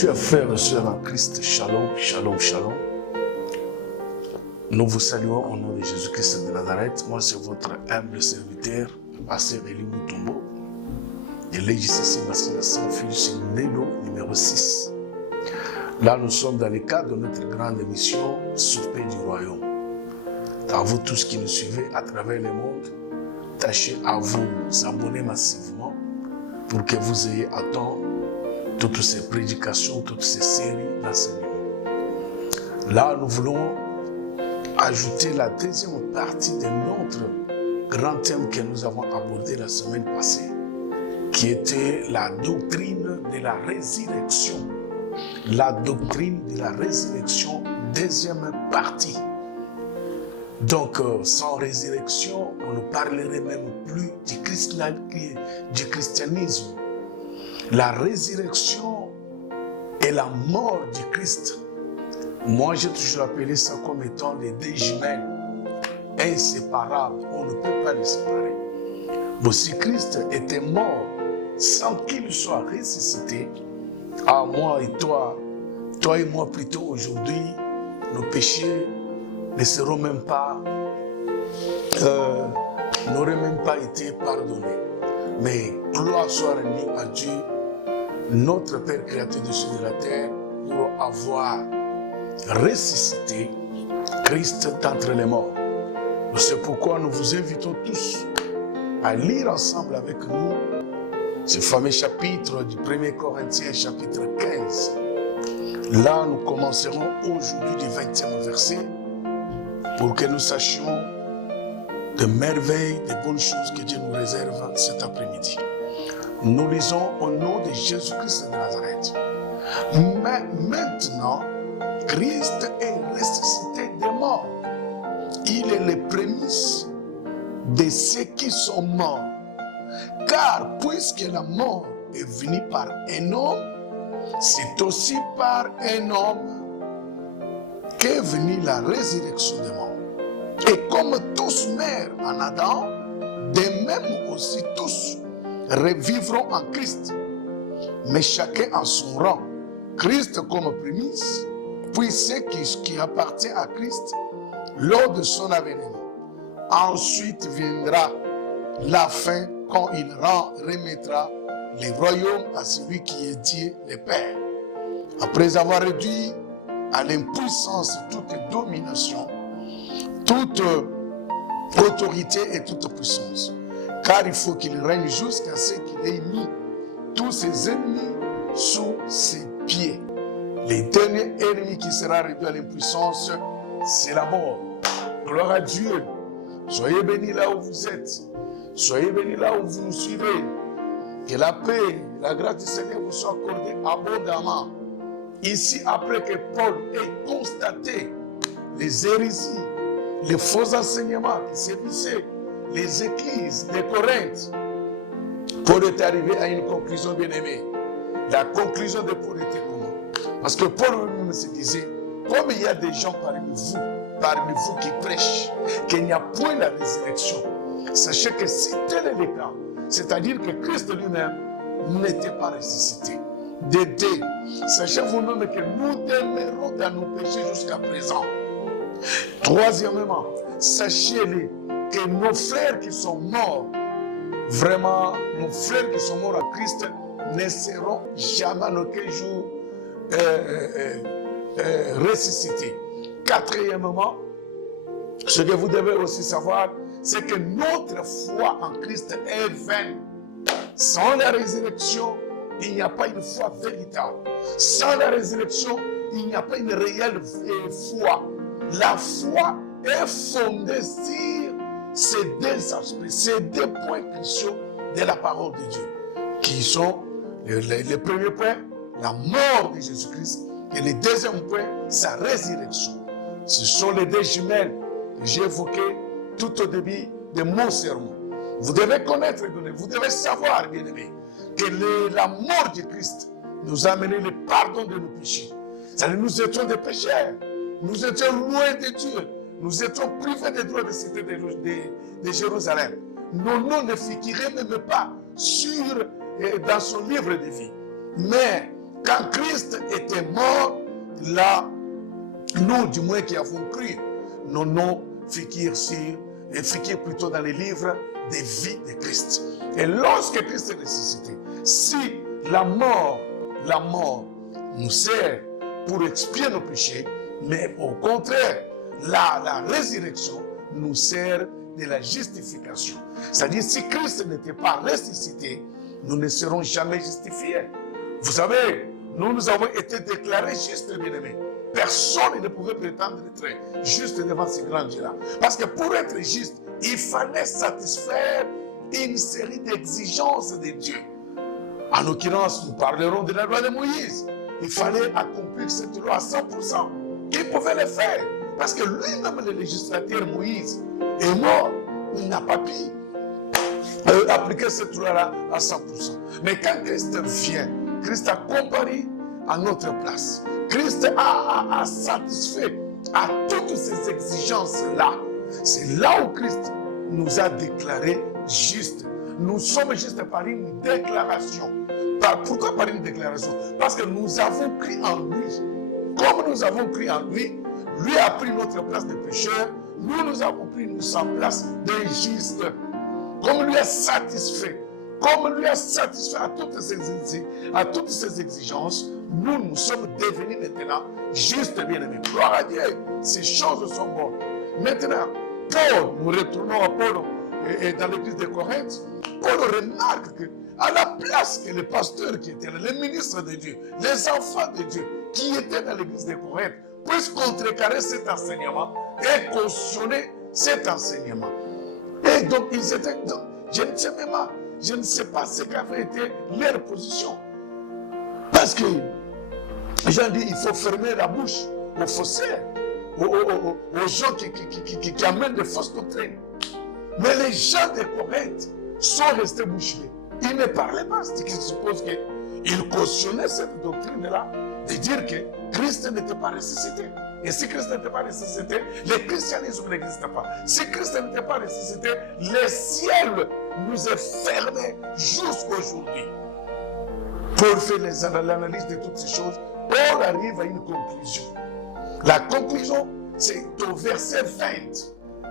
Chers frères et sœurs en Christ, shalom, shalom, shalom. Nous vous saluons au nom de Jésus-Christ de Nazareth. Moi, c'est votre humble serviteur, le pasteur Elie Mutombo, de l'EJCC Massina sans fil sur Nélo numéro 6. Là, nous sommes dans le cadre de notre grande mission Souper du Royaume. À vous tous qui nous suivez à travers le monde, tâchez à vous abonner massivement pour que vous ayez à temps toutes ces prédications, toutes ces séries d'enseignements. Là, nous voulons ajouter la deuxième partie de notre grand thème que nous avons abordé la semaine passée, qui était la doctrine de la résurrection. La doctrine de la résurrection, deuxième partie. Donc, sans résurrection, on ne parlerait même plus du christianisme. La résurrection et la mort du Christ. Moi, j'ai toujours appelé ça comme étant les deux jumelles inséparables. On ne peut pas les séparer. Bon, si Christ était mort sans qu'il soit ressuscité, à moi et toi et moi plutôt aujourd'hui, nos péchés ne seront même pas, n'auraient même pas été pardonnés. Mais gloire soit rendue à Dieu, notre Père créateur de cieux et de la terre, pour avoir ressuscité Christ d'entre les morts. C'est pourquoi nous vous invitons tous à lire ensemble avec nous ce fameux chapitre du 1er Corinthiens, chapitre 15. Là, nous commencerons aujourd'hui du 20e verset pour que nous sachions de merveilles, de bonnes choses que Dieu nous réserve cet après-midi. Nous lisons au nom de Jésus-Christ de Nazareth. Mais maintenant, Christ est ressuscité des morts. Il est les prémices de ceux qui sont morts. Car puisque la mort est venue par un homme, c'est aussi par un homme qu'est venue la résurrection des morts. Et comme tous meurent en Adam, de même aussi tous revivront en Christ. Mais chacun en son rang. Christ comme prémisse, puis ce qui appartient à Christ lors de son avènement. Ensuite viendra la fin quand il remettra les royaumes à celui qui est Dieu le Père. Après avoir réduit à l'impuissance toute domination, toute autorité et toute puissance. Car il faut qu'il règne jusqu'à ce qu'il ait mis tous ses ennemis sous ses pieds. Le dernier ennemi qui sera réduit à l'impuissance, c'est la mort. Gloire à Dieu. Soyez bénis là où vous êtes. Soyez bénis là où vous nous suivez. Que la paix, la grâce du Seigneur vous soit accordée abondamment. Ici, après que Paul ait constaté les hérésies, les faux enseignements qui sévissaient les églises de Corinthe, Paul est arrivé à une conclusion bien-aimée. La conclusion de Paul était comment? Parce que Paul lui-même se disait, comme il y a des gens parmi vous qui prêchent qu'il n'y a point la résurrection, sachez que si tel est le cas, c'est-à-dire que Christ lui-même n'était pas ressuscité. De deux, sachez vous-même que nous demeurons dans nos péchés jusqu'à présent. Troisièmement, sachez-le que nos frères qui sont morts, vraiment, nos frères qui sont morts en Christ ne seront jamais en aucun jour ressuscités. Quatrièmement, ce que vous devez aussi savoir, c'est que notre foi en Christ est vaine. Sans la résurrection, il n'y a pas une foi véritable. Sans la résurrection, il n'y a pas une réelle foi. La foi est fondée sur ces deux aspects, ces deux points cruciaux de la parole de Dieu, qui sont le premier point, la mort de Jésus-Christ, et le deuxième point, sa résurrection. Ce sont les deux jumelles que j'ai évoquées tout au début de mon sermon. Vous devez connaître, vous devez savoir, bien-aimés, que la mort de Christ nous a amené le pardon de nos péchés. C'est-à-dire nous étions des pécheurs, nous étions loin de Dieu, nous étions privés des droits de cité de Jérusalem. Nos noms ne figuraient même pas dans son livre de vie. Mais Quand Christ était mort, là, nous, du moins qui avons cru, nos noms figurent plutôt dans les livres des vies de Christ. Et lorsque Christ est ressuscité, si la mort nous sert pour expier nos péchés, mais au contraire, la résurrection nous sert de la justification. C'est-à-dire, si Christ n'était pas ressuscité, nous ne serons jamais justifiés. Vous savez, nous avons été déclarés justes, bien-aimés. Personne ne pouvait prétendre être juste devant ce grand Dieu-là. Parce que pour être juste, il fallait satisfaire une série d'exigences de Dieu. En l'occurrence, nous parlerons de la loi de Moïse. Il fallait accomplir cette loi à 100%. Il pouvait le faire. Parce que lui-même, le législateur Moïse, est mort. Il n'a pas pu appliquer cette loi-là à 100%. Mais quand Christ vient, Christ a comparé à notre place. Christ a satisfait à toutes ces exigences-là. C'est là où Christ nous a déclarés justes. Nous sommes justes par une déclaration. Pourquoi par une déclaration? Parce que nous avons cru en lui. Comme nous avons cru en lui, lui a pris notre place de pécheur. Nous avons pris sa place d'injuste. Comme lui a satisfait. Comme lui a satisfait à toutes ces exigences, nous sommes devenus maintenant justes, bien-aimés. Gloire à Dieu, ces choses sont bonnes. Maintenant, Paul, nous retournons à Paul et dans l'église de Corinthe. Paul remarque qu'à la place que les pasteurs qui étaient là, les ministres de Dieu, les enfants de Dieu qui étaient dans l'église de Corinthe, puissent contrecarrer cet enseignement et cautionner cet enseignement. Et donc, ils étaient... Je ne sais pas ce qu'avait été leur position. Parce que, j'ai dit, il faut fermer la bouche aux faussaires, aux gens qui amènent de fausses doctrines. Mais les gens de Corinthe sont restés bouche bée. Ils ne parlaient pas, ce qui suppose qu'ils cautionnaient cette doctrine-là, de dire que Christ n'était pas ressuscité. Et si Christ n'était pas ressuscité, le christianisme n'existe pas. Si Christ n'était pas ressuscité, le ciel nous est fermé jusqu'aujourd'hui. Paul fait l'analyse de toutes ces choses. Paul arrive à une conclusion. La conclusion, c'est au verset 20.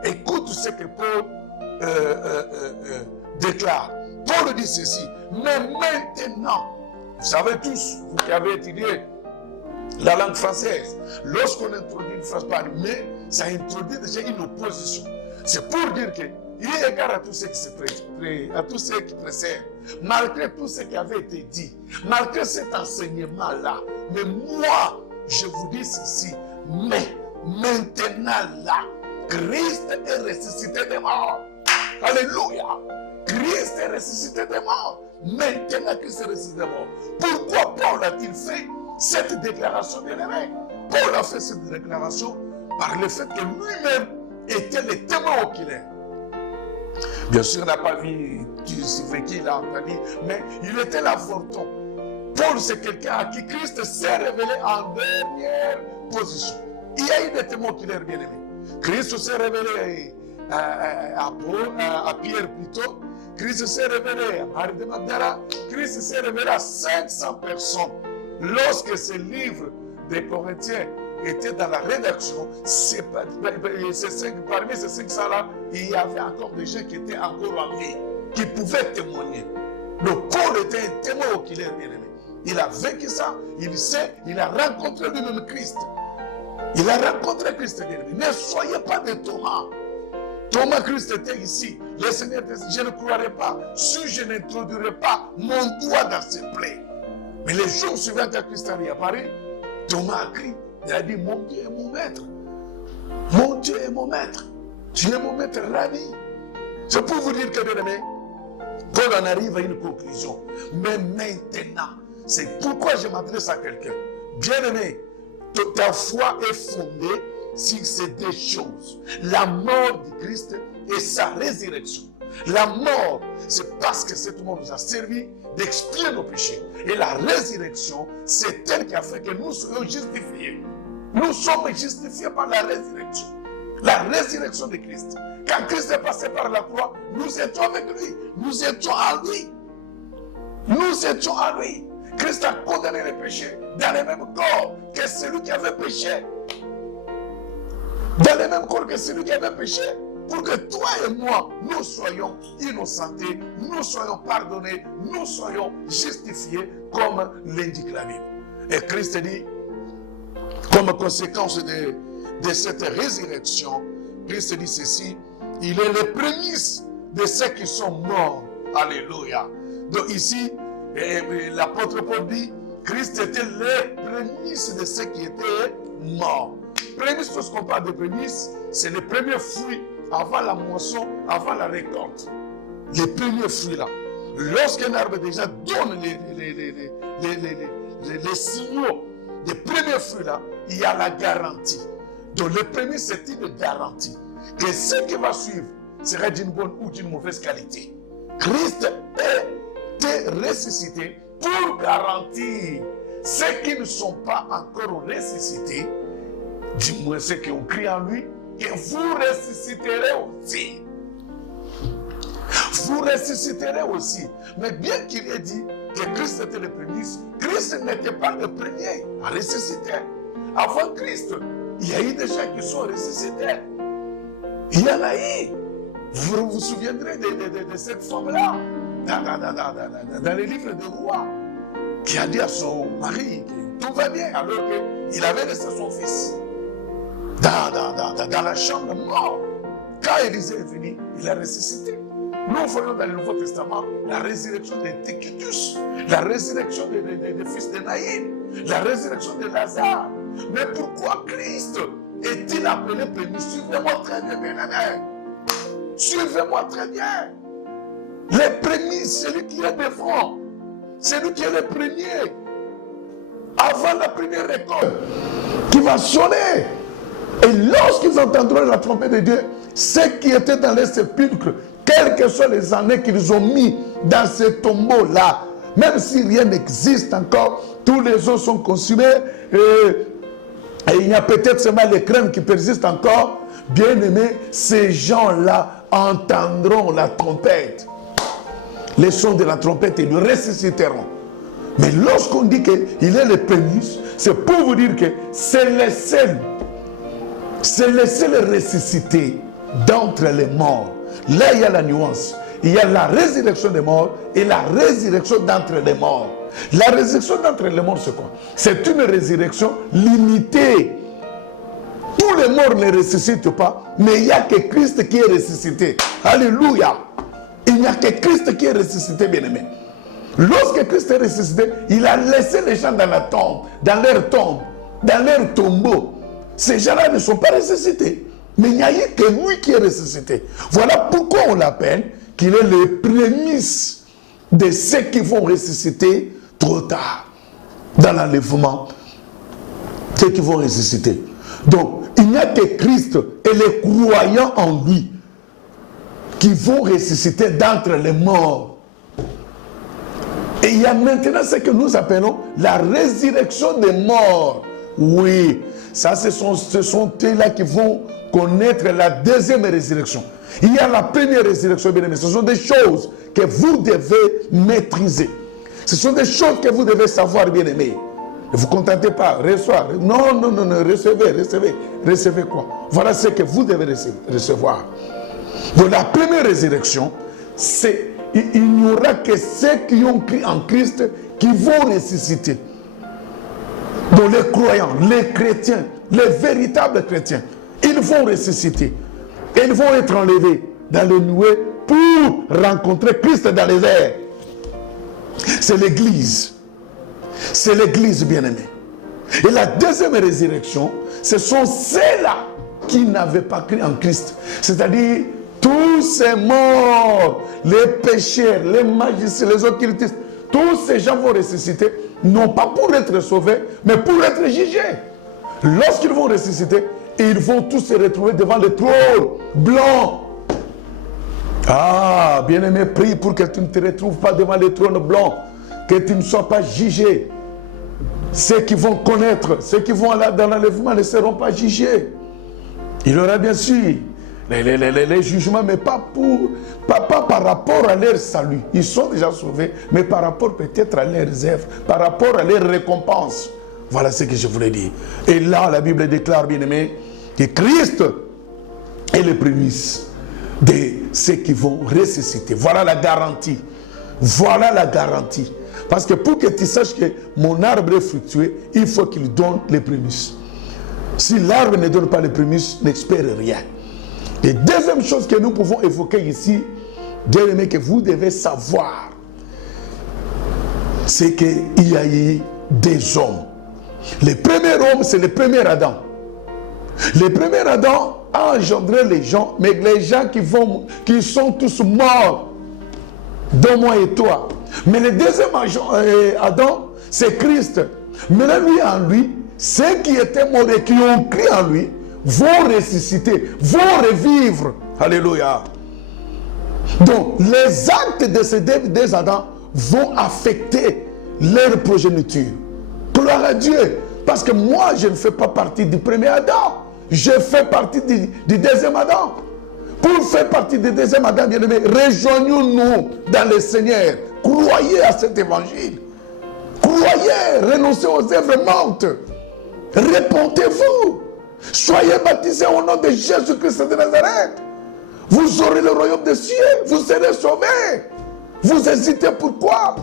Écoute ce que Paul déclare. Paul dit ceci. Mais maintenant, vous savez tous, vous qui avez étudié la langue française, lorsqu'on introduit une phrase par mais, ça introduit déjà une opposition. C'est pour dire que, il est égard à tout ce qui précède, malgré tout ce qui avait été dit, malgré cet enseignement-là. Mais moi, je vous dis ceci, mais maintenant là, Christ est ressuscité des morts. Alléluia. Christ est ressuscité des morts. Maintenant Christ est ressuscité des morts. Pourquoi Paul a-t-il fait cette déclaration, bien-aimée? Paul a fait cette déclaration par le fait que lui-même était le témoin oculaire. Bien sûr, on n'a pas vu qui l'a entendu, mais il était l'avorton. Paul, c'est quelqu'un à qui Christ s'est révélé en dernière position. Il y a eu des témoins oculaires, bien-aimés. Christ s'est révélé à Pierre plutôt. Christ s'est révélé à Marie de Magdala. Christ s'est révélé à 500 personnes. Lorsque ce livre des Corinthiens était dans la rédaction, parmi ces 500-là, il y avait encore des gens qui étaient encore en vie, qui pouvaient témoigner. Donc Paul était un témoin oculaire, bien-aimé. Il a vécu ça, il a rencontré lui-même Christ. Il a rencontré Christ, bien-aimé. Ne soyez pas de Thomas. Thomas, Christ était ici. Le Seigneur dit, je ne croirais pas si je n'introduirais pas mon doigt dans ses plaies. Mais les jours suivants, quand Christ est apparu, Thomas a crié. Il a dit, mon Dieu est mon maître. Mon Dieu est mon maître. Tu es mon maître, Rabbi. C'est pour vous dire que, bien-aimé, Paul en arrive à une conclusion. Mais maintenant, c'est pourquoi je m'adresse à quelqu'un. Bien-aimé, ta foi est fondée sur ces deux choses. La mort de Christ et sa résurrection. La mort, c'est parce que cet homme nous a servi d'expier nos péchés. Et la résurrection, c'est elle qui a fait que nous soyons justifiés. Nous sommes justifiés par la résurrection. La résurrection de Christ. Quand Christ est passé par la croix, nous étions avec lui. Nous étions à lui. Nous étions à lui. Christ a condamné les péchés dans le même corps que celui qui avait péché. Dans le même corps que celui qui avait péché. Pour que toi et moi, nous soyons innocentés, nous soyons pardonnés, nous soyons justifiés comme l'indique la Bible. Et Christ dit, comme conséquence de cette résurrection, Christ dit ceci, il est le prémices de ceux qui sont morts. Alléluia. Donc ici, l'apôtre Paul dit, Christ était le prémices de ceux qui étaient morts. Prémices, lorsqu'on parle de prémices, c'est le premier fruit avant la moisson, avant la récolte. Les premiers fruits là. Lorsqu'un arbre déjà donne les signaux des premiers fruits là, il y a la garantie. Donc le premier, c'est une garantie que ce qui va suivre sera d'une bonne ou d'une mauvaise qualité. Christ est ressuscité pour garantir ceux qui ne sont pas encore ressuscités, du moins ceux qui ont cru en lui, et vous ressusciterez aussi. Vous ressusciterez aussi. Mais bien qu'il ait dit que Christ était le premier, Christ n'était pas le premier à ressusciter. Avant Christ, il y a eu des gens qui sont ressuscités. Il y en a eu. Vous vous souviendrez de cette femme-là, dans les livres des rois, qui a dit à son mari que tout va bien, alors qu'il avait laissé son fils dans la chambre mort. Quand Élisée est venu, il a ressuscité. Nous voyons dans le Nouveau Testament la résurrection de Tychicus, la résurrection des fils de Naïm, la résurrection de Lazare. Mais pourquoi Christ est-il appelé premier? Suivez-moi très bien, bien-aimé. Suivez-moi très bien. Les premiers, celui qui est devant, celui qui est le premier, avant la première récolte, qui va sonner. Et lorsqu'ils entendront la trompette de Dieu, ceux qui étaient dans les sépulcres, quelles que soient les années qu'ils ont mis dans ces tombeaux-là, même si rien n'existe encore, tous les os sont consumés, et il y a peut-être seulement les crèmes qui persistent encore, bien aimés, ces gens-là entendront la trompette. Les sons de la trompette, ils le ressusciteront. Mais lorsqu'on dit qu'il est le premier, c'est pour vous dire que c'est le seul ressuscité d'entre les morts. Là, il y a la nuance. Il y a la résurrection des morts et la résurrection d'entre les morts. La résurrection d'entre les morts, c'est quoi? C'est une résurrection limitée. Tous les morts ne ressuscitent pas, mais il n'y a que Christ qui est ressuscité. Alléluia. Il n'y a que Christ qui est ressuscité, bien-aimé. Lorsque Christ est ressuscité, il a laissé les gens dans la tombe, dans leur tombe, dans leur tombeau. Ces gens-là ne sont pas ressuscités. Mais il n'y a eu que lui qui est ressuscité. Voilà pourquoi on l'appelle qu'il est le prémices de ceux qui vont ressusciter trop tard. Dans l'enlèvement, ceux qui vont ressusciter. Donc, il n'y a que Christ et les croyants en lui qui vont ressusciter d'entre les morts. Et il y a maintenant ce que nous appelons la résurrection des morts. Oui, ça ce sont eux-là qui vont connaître la deuxième résurrection. Il y a la première résurrection, bien aimé. Ce sont des choses que vous devez maîtriser. Ce sont des choses que vous devez savoir, bien aimé. Ne vous contentez pas, recevoir. Non, recevez quoi? Voilà ce que vous devez recevoir. Donc la première résurrection, c'est il n'y aura que ceux qui ont cru en Christ qui vont ressusciter. Donc les croyants, les chrétiens, les véritables chrétiens, ils vont ressusciter. Et ils vont être enlevés dans les nuées pour rencontrer Christ dans les airs. C'est l'église. C'est l'église bien-aimée. Et la deuxième résurrection, ce sont ceux-là qui n'avaient pas cru en Christ. C'est-à-dire tous ces morts, les pécheurs, les magiciens, les occultistes, tous ces gens vont ressusciter, non pas pour être sauvés, mais pour être jugés. Lorsqu'ils vont ressusciter, ils vont tous se retrouver devant le trône blanc. Ah, bien-aimé, prie pour que tu ne te retrouves pas devant le trône blanc, que tu ne sois pas jugé. Ceux qui vont connaître, ceux qui vont aller dans l'enlèvement ne seront pas jugés. Il y aura bien sûr les jugements, mais pas par rapport à leur salut. Ils sont déjà sauvés, mais par rapport peut-être à leurs œuvres, par rapport à leurs récompenses. Voilà ce que je voulais dire. Et là, la Bible déclare, bien aimé, que Christ est le prémices de ceux qui vont ressusciter. Voilà la garantie. Voilà la garantie. Parce que pour que tu saches que mon arbre est fructueux, il faut qu'il donne les prémices. Si l'arbre ne donne pas les prémices, n'espère rien. Et deuxième chose que nous pouvons évoquer ici, bien aimé, que vous devez savoir, c'est qu'il y a eu des hommes. Le premier homme, c'est le premier Adam. Le premier Adam a engendré les gens, mais les gens qui sont tous morts, dont moi et toi. Mais le deuxième Adam, c'est Christ. Maintenant, lui en lui, ceux qui étaient morts et qui ont cru en lui, vont ressusciter, vont revivre. Alléluia. Donc, les actes de ces deux Adams vont affecter leur progéniture. Gloire à Dieu. Parce que moi, je ne fais pas partie du premier Adam. Je fais partie du deuxième Adam. Pour faire partie du deuxième Adam, bien aimé, rejoignons-nous dans le Seigneur. Croyez à cet évangile. Croyez, renoncez aux œuvres mortes. Répentez-vous. Soyez baptisés au nom de Jésus-Christ de Nazareth. Vous aurez le royaume des cieux. Vous serez sauvés. Vous hésitez pourquoi?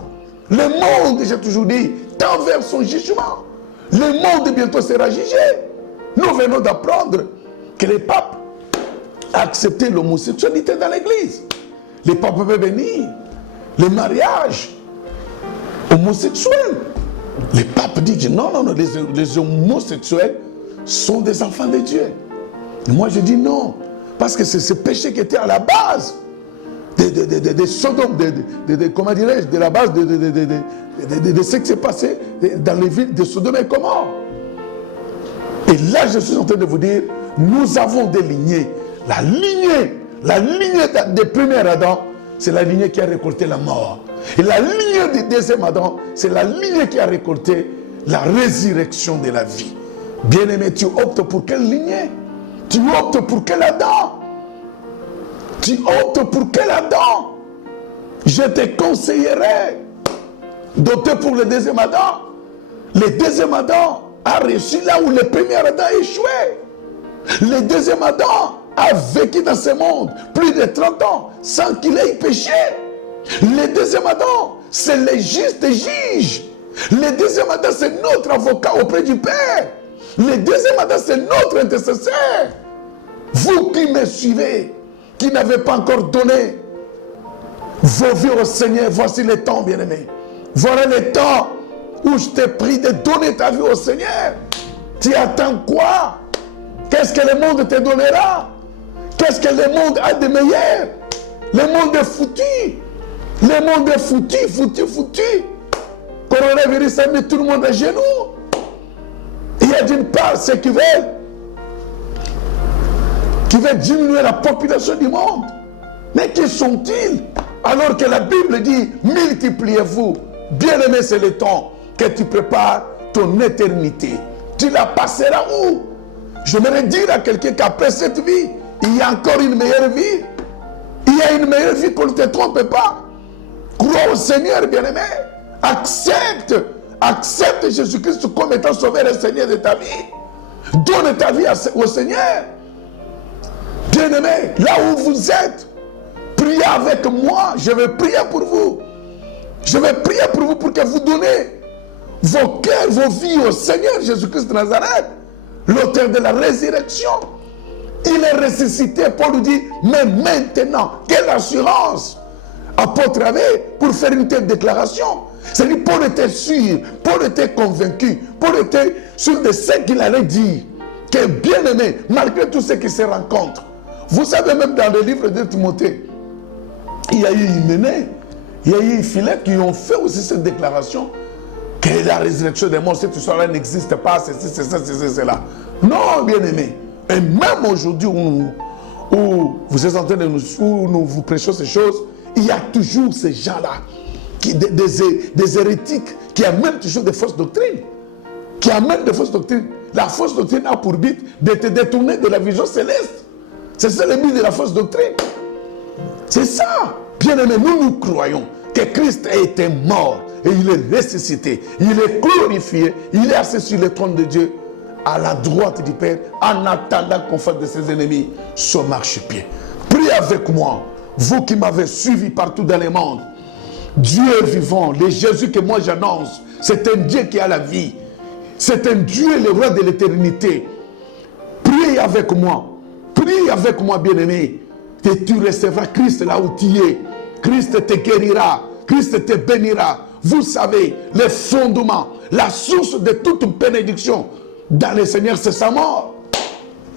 Le monde, j'ai toujours dit, tend vers son jugement. Le monde bientôt sera jugé. Nous venons d'apprendre que les papes a accepté l'homosexualité dans l'église. Les papes peuvent venir. Le mariage homosexuel. Les papes disent non, les homosexuels sont des enfants de Dieu. Et moi je dis non. Parce que c'est ce péché qui était à la base de Sodome, comment dirais-je, de la base de ce qui s'est passé dans les villes de Sodome et Gomorrhe. Et là, je suis en train de vous dire, nous avons des lignées. La lignée des premiers Adam, c'est la lignée qui a récolté la mort. Et la lignée du deuxième Adam, c'est la lignée qui a récolté la résurrection de la vie. Bien-aimé, tu optes pour quelle lignée? Tu optes pour quel Adam? Tu optes pour quel Adam? Je te conseillerais d'opter pour le deuxième Adam. Le deuxième Adam a reçu là où le premier Adam a échoué. Le deuxième Adam a vécu dans ce monde plus de 30 ans sans qu'il ait péché. Le deuxième Adam, c'est le juste juge. Le deuxième Adam, c'est notre avocat auprès du Père. Le deuxième Adam, c'est notre intercesseur. Vous qui me suivez, qui n'avez pas encore donné vos vies au Seigneur, voici le temps, bien-aimé. Voilà le temps où je t'ai pris de donner ta vie au Seigneur. Tu attends quoi? Qu'est-ce que le monde te donnera? Qu'est-ce que le monde a de meilleur? Le monde est foutu. Le monde est foutu. Coronavirus a mis tout le monde à genoux. Il y a d'une part ceux qui veulent diminuer la population du monde. Mais qui sont-ils? Alors que la Bible dit, multipliez-vous. Bien-aimé, c'est le temps que tu prépares ton éternité. Tu la passeras où? J'aimerais dire à quelqu'un qu'après cette vie, il y a encore une meilleure vie. Il y a une meilleure vie qu'on ne te trompe pas. Crois au Seigneur, bien-aimé. Accepte Jésus-Christ comme étant sauveur et Seigneur de ta vie. Donne ta vie au Seigneur. Bien-aimé, là où vous êtes, priez avec moi. Je vais prier pour vous. Je vais prier pour vous pour que vous donnez vos cœurs, vos vies au Seigneur Jésus-Christ de Nazareth, l'auteur de la résurrection. Il est ressuscité. Paul nous dit, mais maintenant, quelle assurance apôtre avait pour faire une telle déclaration? C'est-à-dire, Paul était sûr, Paul était convaincu, Paul était sûr de ce qu'il allait dire. Que bien aimé, malgré tout ce qui se rencontre. Vous savez, même dans le livre de Timothée, il y a eu Hyménée, il y a eu Philette qui ont fait aussi cette déclaration que la résurrection des morts, cette histoire-là n'existe pas, c'est cela. Non, bien aimé. Et même aujourd'hui où vous êtes en train de nous vous prêchons ces choses, il y a toujours ces gens-là, des hérétiques, qui amènent toujours des fausses doctrines. La fausse doctrine a pour but de te détourner de la vision céleste. C'est ça le but de la fausse doctrine. C'est ça. Bien-aimés, nous croyons que Christ a été mort et il est ressuscité. Il est glorifié. Il est assis sur le trône de Dieu à la droite du Père en attendant qu'on fasse de ses ennemis son marchepied. Priez avec moi, vous qui m'avez suivi partout dans le monde. Dieu est vivant. Le Jésus que moi j'annonce, c'est un Dieu qui a la vie. C'est un Dieu, le roi de l'éternité. Priez avec moi. Prie avec moi, bien-aimé. Et tu recevras Christ là où tu es. Christ te guérira. Christ te bénira. Vous savez, le fondement, la source de toute bénédiction dans le Seigneur, c'est sa mort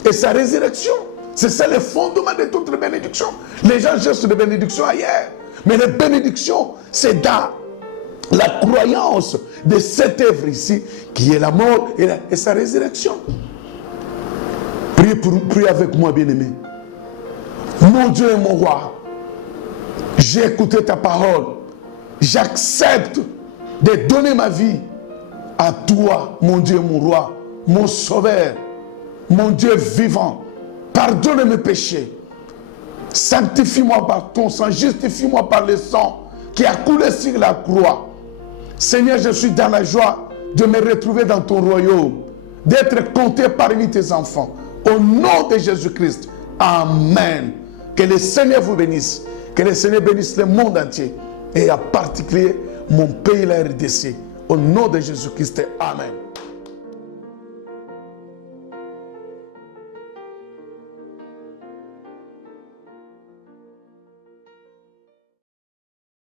et sa résurrection. C'est ça le fondement de toute bénédiction. Les gens cherchent des bénédictions ailleurs. Mais la bénédiction, c'est dans la croyance de cette œuvre ici, qui est la mort et sa résurrection. Priez avec moi, bien-aimé. Mon Dieu et mon roi, j'ai écouté ta parole. J'accepte de donner ma vie à toi, mon Dieu, mon roi, mon sauveur, mon Dieu vivant. Pardonne mes péchés. Sanctifie-moi par ton sang, justifie-moi par le sang qui a coulé sur la croix. Seigneur, je suis dans la joie de me retrouver dans ton royaume, d'être compté parmi tes enfants. Au nom de Jésus-Christ, Amen. Que le Seigneur vous bénisse, que le Seigneur bénisse le monde entier, et en particulier mon pays, la RDC. Au nom de Jésus-Christ, Amen.